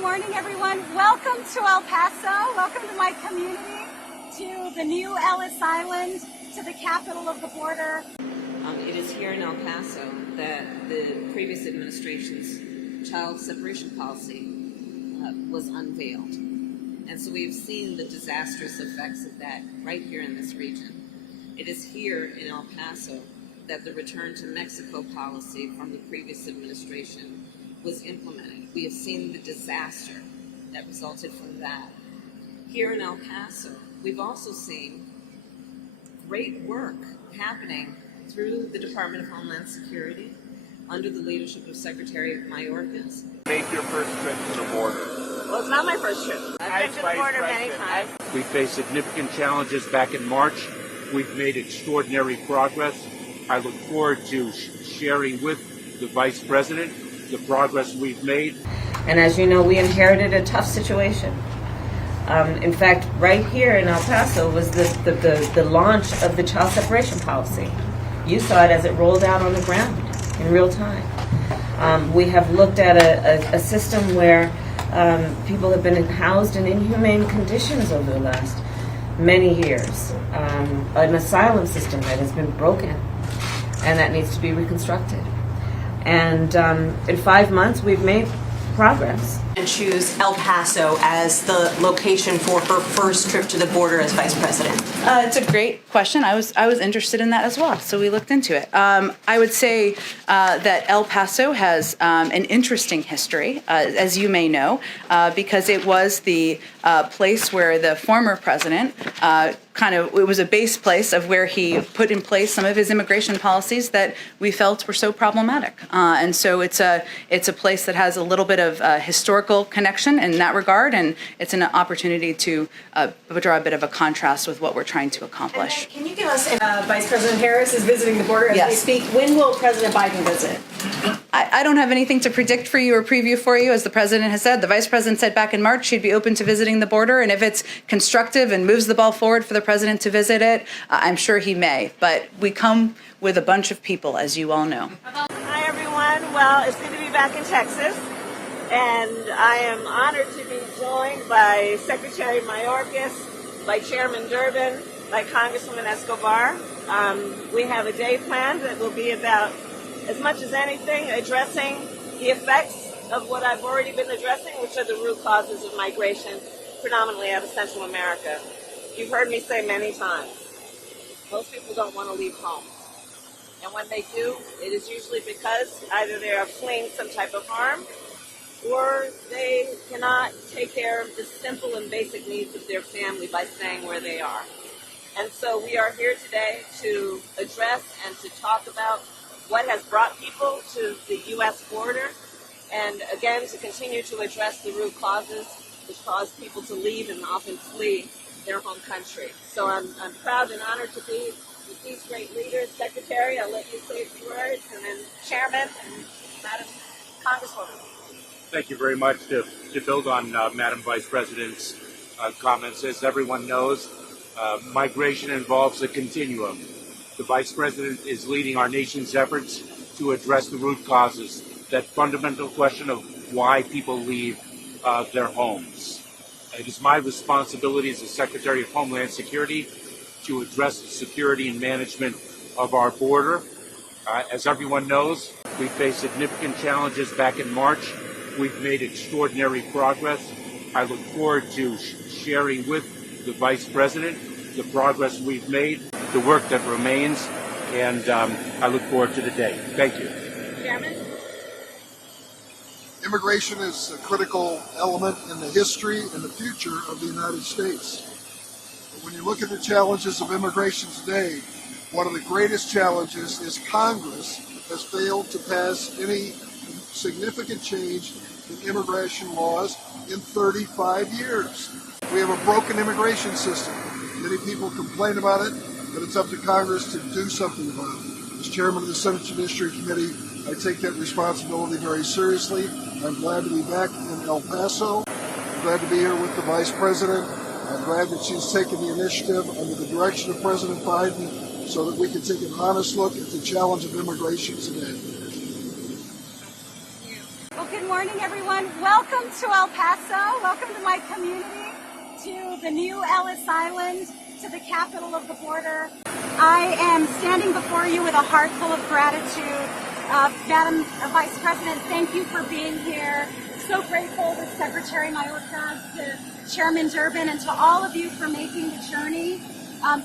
Good morning, everyone. Welcome to El Paso. Welcome to my community, to the new Ellis Island, to the capital of the border. It is here in El Paso that the previous administration's child separation policy was unveiled. And so we've seen the disastrous effects of that right here in this region. It is here in El Paso that the return to Mexico policy from the previous administration was implemented. We have seen the disaster that resulted from that. Here in El Paso, we've also seen great work happening through the Department of Homeland Security under the leadership of Secretary Mayorkas. Make your first trip to the border. Well, it's not my first trip. I've been to the border many times. We faced significant challenges back in March. We've made extraordinary progress. I look forward to sharing with the Vice President the progress we've made. And as you know, we inherited a tough situation. In fact, right here in El Paso was the launch of the child separation policy. You saw it as it rolled out on the ground in real time. We have looked at a system where people have been housed in inhumane conditions over the last many years. An asylum system that has been broken and that needs to be reconstructed. And in 5 months, we've made progress. And choose El Paso as the location for her first trip to the border as vice president? It's a great question. I was interested in that as well, so we looked into it. I would say that El Paso has an interesting history, as you may know, because it was the place where the former president it was a base place of where he put in place some of his immigration policies that we felt were so problematic. And so it's a place that has a little bit of historical connection in that regard, and it's an opportunity to draw a bit of a contrast with what we're trying to accomplish. Can you give us, Vice President Harris is visiting the border as we speak. When will President Biden visit? I don't have anything to predict for you or preview for you. As the president has said, the vice president said back in March she'd be open to visiting the border, and if it's constructive and moves the ball forward for the president to visit it, I'm sure he may. But we come with a bunch of people, as you all know. Hi, everyone. Well, it's good to be back in Texas, and I am honored to be joined by Secretary Mayorkas, by Chairman Durbin, by Congresswoman Escobar. We have a day planned that will be about, as much as anything, addressing the effects of what I've already been addressing, which are the root causes of migration, predominantly out of Central America. You've heard me say many times, most people don't want to leave home. And when they do, it is usually because either they are fleeing some type of harm or they cannot take care of the simple and basic needs of their family by staying where they are. And so we are here today to address and to talk about what has brought people to the U.S. border, and again, to continue to address the root causes which cause people to leave and often flee their home country. So I'm proud and honored to be with these great leaders. Secretary, I'll let you say a few words, and then Chairman and Madam Congresswoman. Thank you very much. To build on Madam Vice President's comments, as everyone knows, migration involves a continuum. The Vice President is leading our nation's efforts to address the root causes, that fundamental question of why people leave their homes. It is my responsibility as the Secretary of Homeland Security to address the security and management of our border. As everyone knows, we faced significant challenges back in March. We've made extraordinary progress. I look forward to sharing with the Vice President the progress we've made, the work that remains, and I look forward to the day. Thank you. Chairman? Immigration is a critical element in the history and the future of the United States. But when you look at the challenges of immigration today, one of the greatest challenges is Congress has failed to pass any significant change in immigration laws in 35 years. We have a broken immigration system. Many people complain about it, but it's up to Congress to do something about it. As chairman of the Senate Judiciary Committee, I take that responsibility very seriously. I'm glad to be back in El Paso. I'm glad to be here with the Vice President. I'm glad that she's taken the initiative under the direction of President Biden so that we can take an honest look at the challenge of immigration today. Well, good morning, everyone. everyone. Welcome to El Paso. Welcome to my community, to the new Ellis Island, to the capital of the border. I am standing before you with a heart full of gratitude. Madam Vice President, thank you for being here. So grateful to Secretary Mayorkas, to Chairman Durbin, and to all of you for making the journey.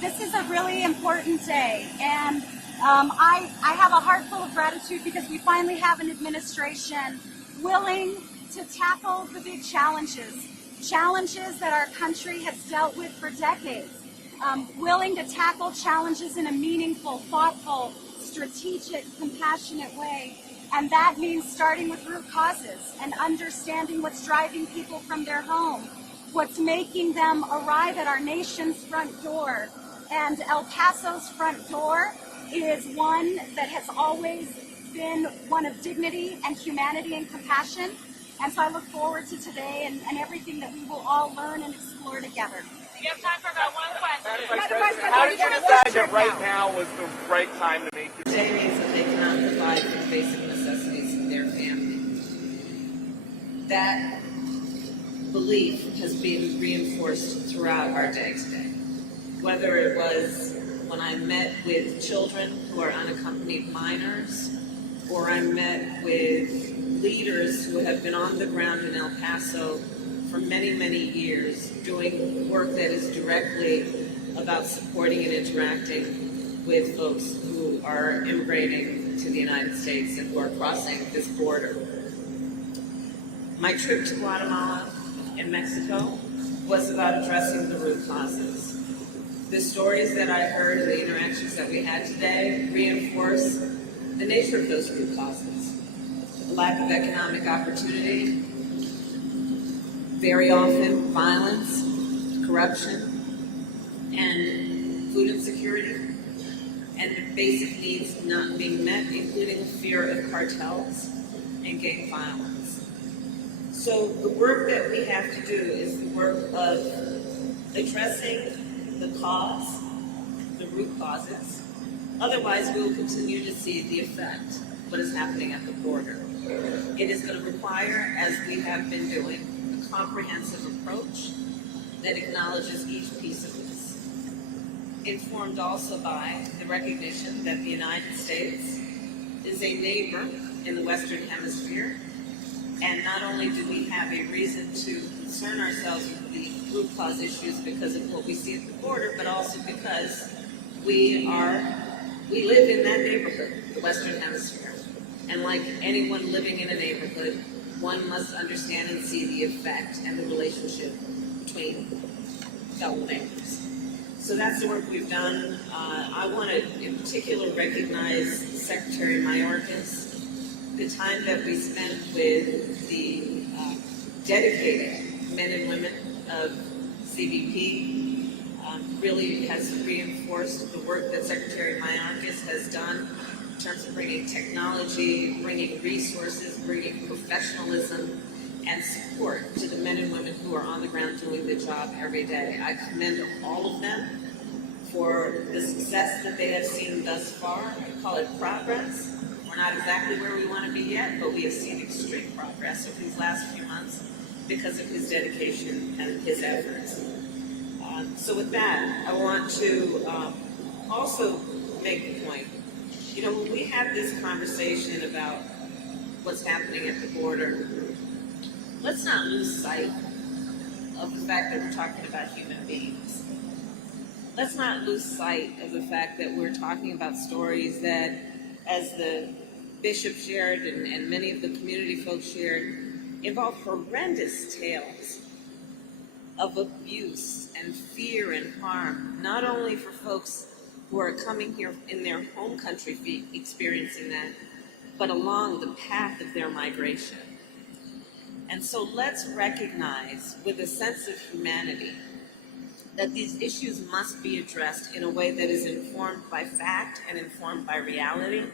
This is a really important day, and I have a heart full of gratitude because we finally have an administration willing to tackle the big challenges that our country has dealt with for decades, willing to tackle challenges in a meaningful, thoughtful, strategic, compassionate way. And that means starting with root causes and understanding what's driving people from their home, what's making them arrive at our nation's front door. And El Paso's front door is one that has always been one of dignity and humanity and compassion. And so I look forward to today and everything that we will all learn and explore together. You have time for about one question. How did you decide that right now was the right time to make this? Today means that they cannot provide for the basic necessities of their family. That belief has been reinforced throughout our day today. Whether it was when I met with children who are unaccompanied minors, or I met with leaders who have been on the ground in El Paso for many, many years, doing work that is directly about supporting and interacting with folks who are immigrating to the United States and who are crossing this border. My trip to Guatemala and Mexico was about addressing the root causes. The stories that I heard and the interactions that we had today reinforce the nature of those root causes. The lack of economic opportunity, very often violence, corruption, and food insecurity, and the basic needs not being met, including the fear of cartels and gang violence. So the work that we have to do is the work of addressing the cause, the root causes. Otherwise, we will continue to see the effect of what is happening at the border. It is going to require, as we have been doing, a comprehensive approach that acknowledges each piece of this. Informed also by the recognition that the United States is a neighbor in the Western Hemisphere, and not only do we have a reason to concern ourselves with the root cause issues because of what we see at the border, but also because we live in that neighborhood, the Western Hemisphere. And like anyone living in a neighborhood, one must understand and see the effect and the relationship between fellow neighbors. So that's the work we've done. I want to in particular recognize Secretary Mayorkas, the time that we spent with the dedicated men and women of CBP really has reinforced the work that Secretary Mayorkas has done in terms of bringing technology, bringing resources, bringing professionalism and support to the men and women who are on the ground doing the job every day. I commend all of them for the success that they have seen thus far. I call it progress. We're not exactly where we want to be yet, but we have seen extreme progress over these last few months because of his dedication and his efforts. So with that, I want to also make the point, when we have this conversation about what's happening at the border, let's not lose sight of the fact that we're talking about human beings. Let's not lose sight of the fact that we're talking about stories that, as the bishop shared and many of the community folks shared, involve horrendous tales of abuse and fear and harm, not only for folks who are coming here in their home country experiencing that, but along the path of their migration. And so let's recognize with a sense of humanity that these issues must be addressed in a way that is informed by fact and informed by reality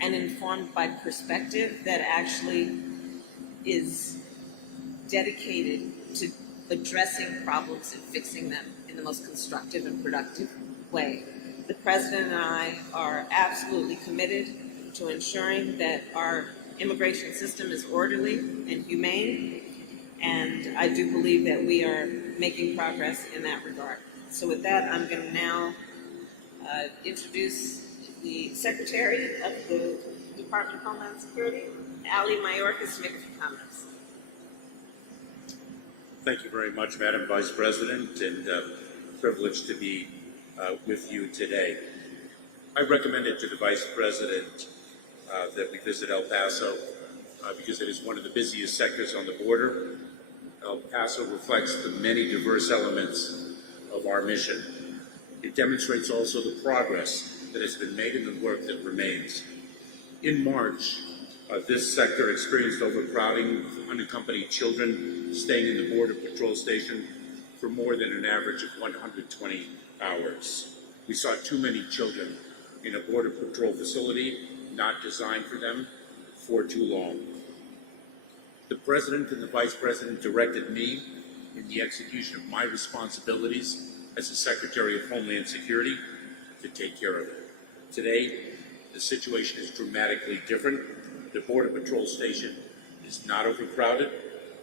and informed by perspective that actually is dedicated to addressing problems and fixing them in the most constructive and productive way. The President and I are absolutely committed to ensuring that our immigration system is orderly and humane, and I do believe that we are making progress in that regard. So with that, I'm going to now introduce the Secretary of the Department of Homeland Security, Ali Mayorkas, to make a few comments. Thank you very much, Madam Vice President, and privileged to be with you today. I recommended to the Vice President that we visit El Paso because it is one of the busiest sectors on the border. El Paso reflects the many diverse elements of our mission. It demonstrates also the progress that has been made in the work that remains. In March, this sector experienced overcrowding with unaccompanied children staying in the Border Patrol station for more than an average of 120 hours. We saw too many children in a Border Patrol facility not designed for them for too long. The President and the Vice President directed me in the execution of my responsibilities as the Secretary of Homeland Security to take care of it. Today, the situation is dramatically different. The Border Patrol station is not overcrowded,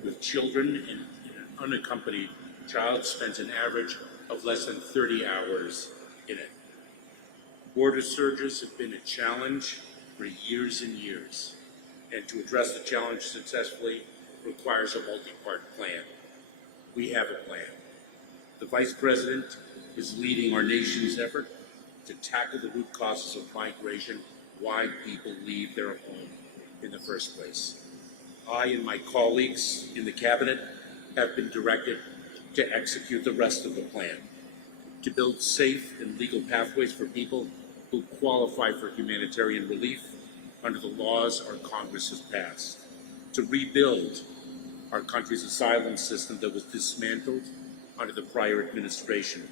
with children and an unaccompanied child spends an average of less than 30 hours in it. Border surges have been a challenge for years and years, and to address the challenge successfully requires a multi-part plan. We have a plan. The Vice President is leading our nation's effort to tackle the root causes of migration, why people leave their home in the first place. I and my colleagues in the Cabinet have been directed to execute the rest of the plan, to build safe and legal pathways for people who qualify for humanitarian relief under the laws our Congress has passed, to rebuild our country's asylum system that was dismantled under the prior administration,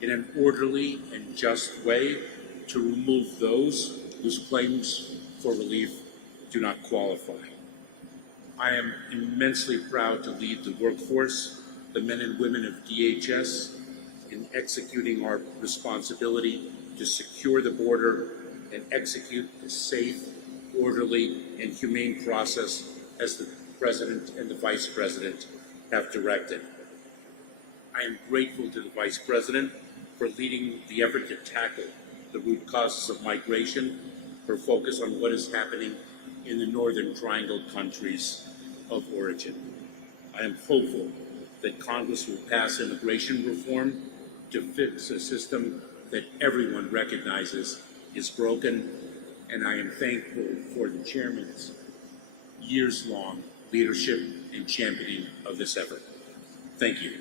in an orderly and just way to remove those whose claims for relief do not qualify. I am immensely proud to lead the workforce, the men and women of DHS, in executing our responsibility to secure the border and execute a safe, orderly, and humane process as the President and the Vice President have directed. I am grateful to the Vice President for leading the effort to tackle the root causes of migration, her focus on what is happening in the Northern Triangle countries of origin. I am hopeful that Congress will pass immigration reform to fix a system that everyone recognizes is broken, and I am thankful for the Chairman's years-long leadership and championing of this effort. Thank you.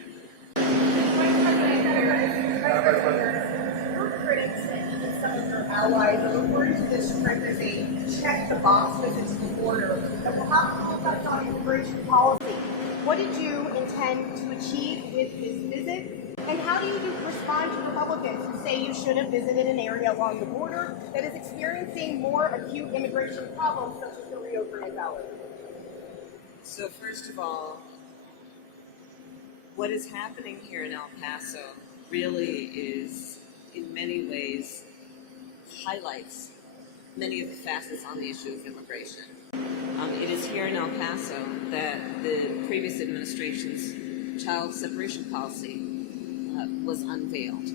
Your critics and even some of your allies are referring to this trip as a check-the-box visit to the border that will have an impact on immigration policy. What did you intend to achieve with this visit? And how do you respond to Republicans who say you should have visited an area along the border that is experiencing more acute immigration problems, such as the Rio Grande Valley? So first of all, what is happening here in El Paso really is, in many ways, highlights many of the facets on the issue of immigration. It is here in El Paso that the previous administration's child separation policy was unveiled.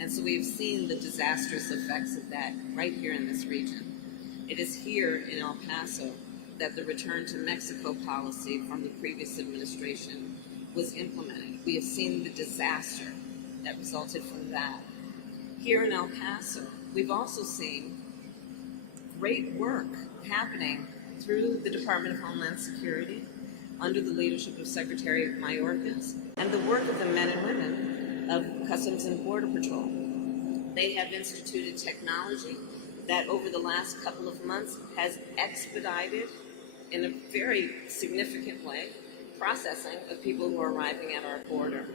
And so we've seen the disastrous effects of that right here in this region. It is here in El Paso that the return to Mexico policy from the previous administration was implemented. We have seen the disaster that resulted from that. Here in El Paso, we've also seen great work happening through the Department of Homeland Security under the leadership of Secretary Mayorkas and the work of the men and women of Customs and Border Patrol. They have instituted technology that over the last couple of months has expedited in a very significant way processing of people who are arriving at our border.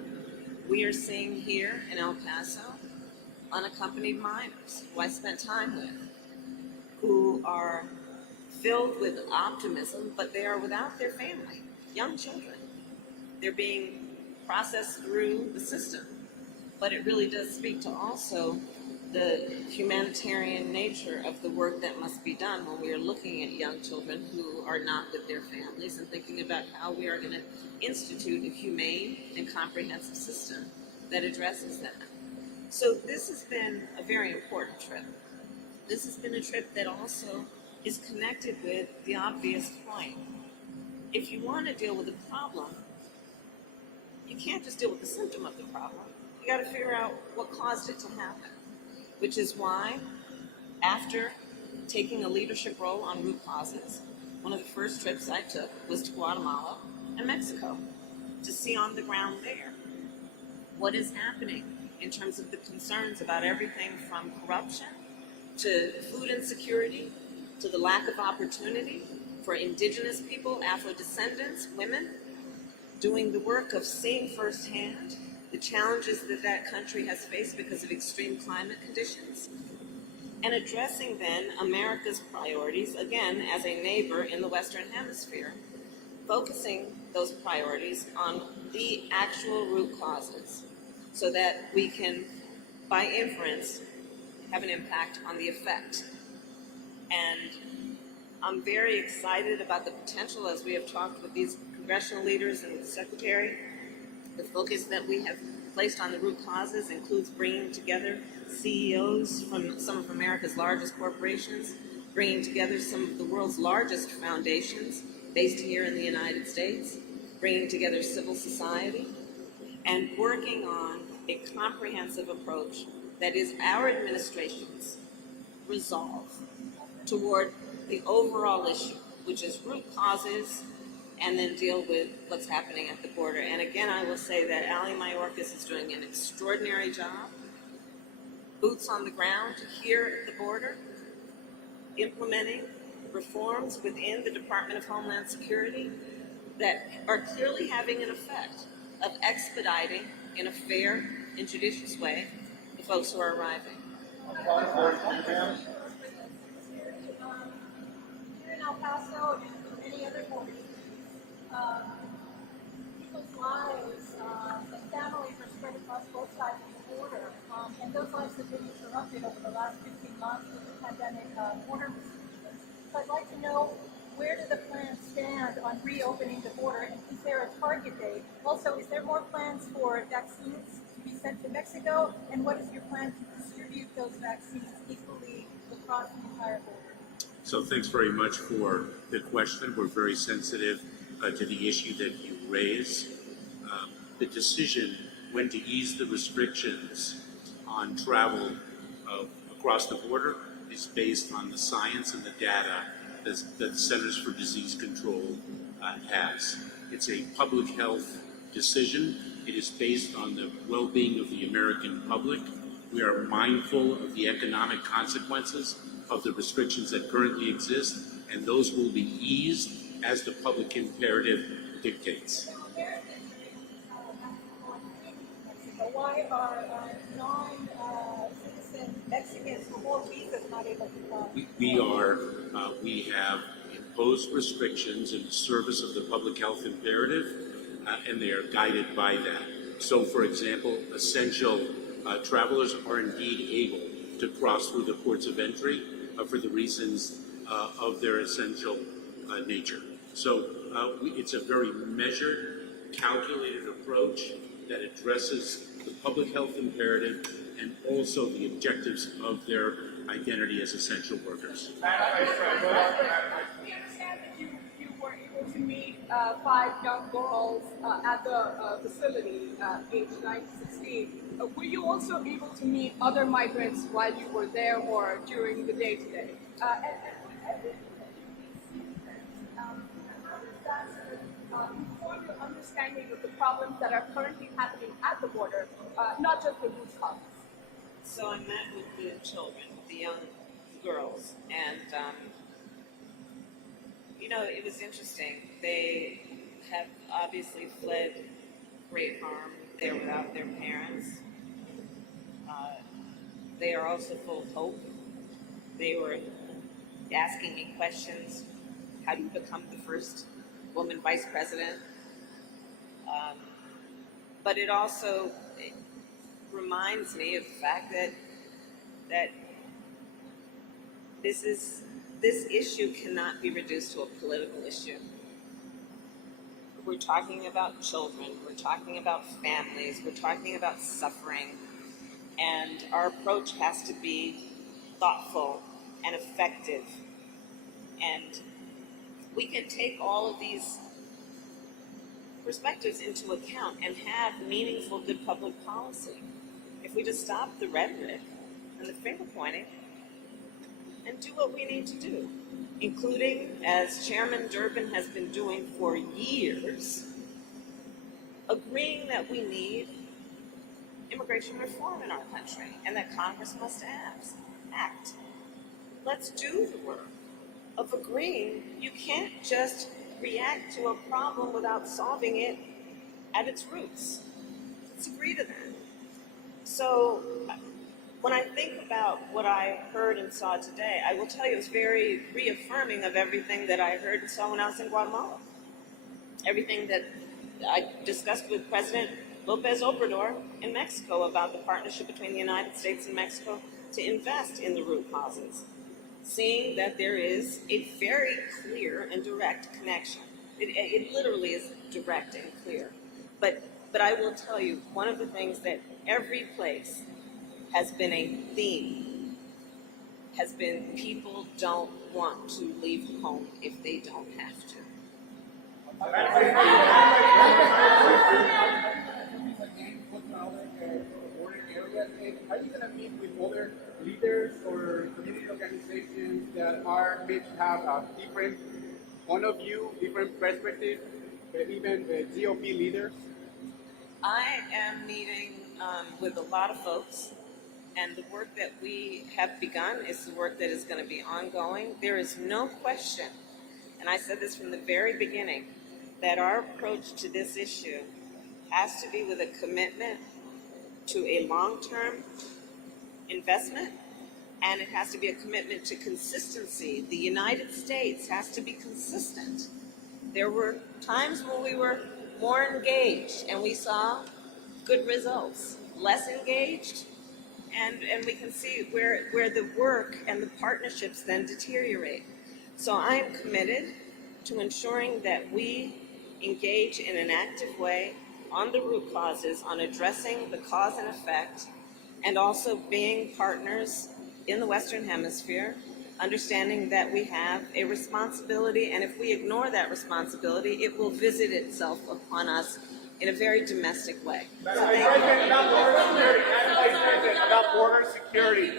We are seeing here in El Paso unaccompanied minors who I spent time with, who are filled with optimism, but they are without their family, young children. They're being processed through the system. But it really does speak to also the humanitarian nature of the work that must be done when we are looking at young children who are not with their families and thinking about how we are going to institute a humane and comprehensive system that addresses that. So this has been a very important trip. This has been a trip that also is connected with the obvious point. If you want to deal with a problem, you can't just deal with the symptom of the problem. You got to figure out what caused it to happen, which is why, after taking a leadership role on root causes, one of the first trips I took was to Guatemala and Mexico to see on the ground there what is happening in terms of the concerns about everything from corruption to food insecurity to the lack of opportunity for indigenous people, Afro-descendants, women, doing the work of seeing firsthand the challenges that that country has faced because of extreme climate conditions, and addressing then America's priorities, again, as a neighbor in the Western Hemisphere, focusing those priorities on the actual root causes so that we can, by inference, have an impact on the effect. And I'm very excited about the potential, as we have talked with these congressional leaders and the Secretary. The focus that we have placed on the root causes includes bringing together CEOs from some of America's largest corporations, bringing together some of the world's largest foundations based here in the United States, bringing together civil society, and working on a comprehensive approach that is our administration's resolve toward the overall issue, which is root causes, and then deal with what's happening at the border. And again, I will say that Ali Mayorkas is doing an extraordinary job, boots on the ground here at the border, implementing reforms within the Department of Homeland Security that are clearly having an effect of expediting in a fair and judicious way the folks who are arriving. Here in El Paso and any other borders, people's lives and families are spread across both sides of the border, and those lives have been interrupted over the last 15 months with the pandemic border restrictions. So I'd like to know, where do the plans stand on reopening the border, and is there a target date? Also, is there more plans for vaccines to be sent to Mexico, and what is your plan to distribute those vaccines equally across the entire border? So thanks very much for the question. We're very sensitive to the issue that you raise. The decision when to ease the restrictions on travel across the border is based on the science and the data that the Centers for Disease Control has. It's a public health decision. It is based on the well-being of the American public. We are mindful of the economic consequences of the restrictions that currently exist, and those will be eased as the public imperative dictates. Why are non-citizen Mexicans who hold visas not able to come? We have imposed restrictions in the service of the public health imperative, and they are guided by that. So, for example, essential travelers are indeed able to cross through the ports of entry for the reasons of their essential nature. So it's a very measured, calculated approach that addresses the public health imperative and also the objectives of their identity as essential workers. We understand that you were able to meet 5 young girls at the facility, aged 9 to 16. Were you also able to meet other migrants while you were there or during the day-to-day? Inform your understanding of the problems that are currently happening at the border, not just the root causes. So I met with the children, the young girls, and it was interesting. They have obviously fled great harm. They're without their parents. They are also full of hope. They were asking me questions. How do you become the first woman vice president? But it also reminds me of the fact that that this issue cannot be reduced to a political issue. We're talking about children, we're talking about families, we're talking about suffering, and our approach has to be thoughtful and effective. And we can take all of these perspectives into account and have meaningful, good public policy if we just stop the rhetoric and the finger pointing and do what we need to do, including, as Chairman Durbin has been doing for years, agreeing that we need immigration reform in our country and that Congress must act. Let's do the work of agreeing. You can't just react to a problem without solving it at its roots. Let's agree to that. So when I think about what I heard and saw today, I will tell you it's very reaffirming of everything that I heard and saw when I was in Guatemala. Everything that I discussed with President Lopez Obrador in Mexico about the partnership between the United States and Mexico to invest in the root causes. Seeing that there is a very clear and direct connection. It literally is direct and clear. But I will tell you, one of the things that every place has been a theme has been people don't want to leave home if they don't have to. Are you going to meet with other leaders or community organizations that are maybe have a different point of view, different perspective, even GOP leaders? I am meeting with a lot of folks, and the work that we have begun is the work that is going to be ongoing. There is no question, and I said this from the very beginning, that our approach to this issue has to be with a commitment to a long-term investment, and it has to be a commitment to consistency. The United States has to be consistent. There were times when we were more engaged and we saw good results. Less engaged, and we can see where the work and the partnerships then deteriorate. So I am committed to ensuring that we engage in an active way on the root causes, on addressing the cause and effect, and also being partners in the Western Hemisphere, understanding that we have a responsibility, and if we ignore that responsibility, it will visit itself upon us in a very domestic way. So About border security,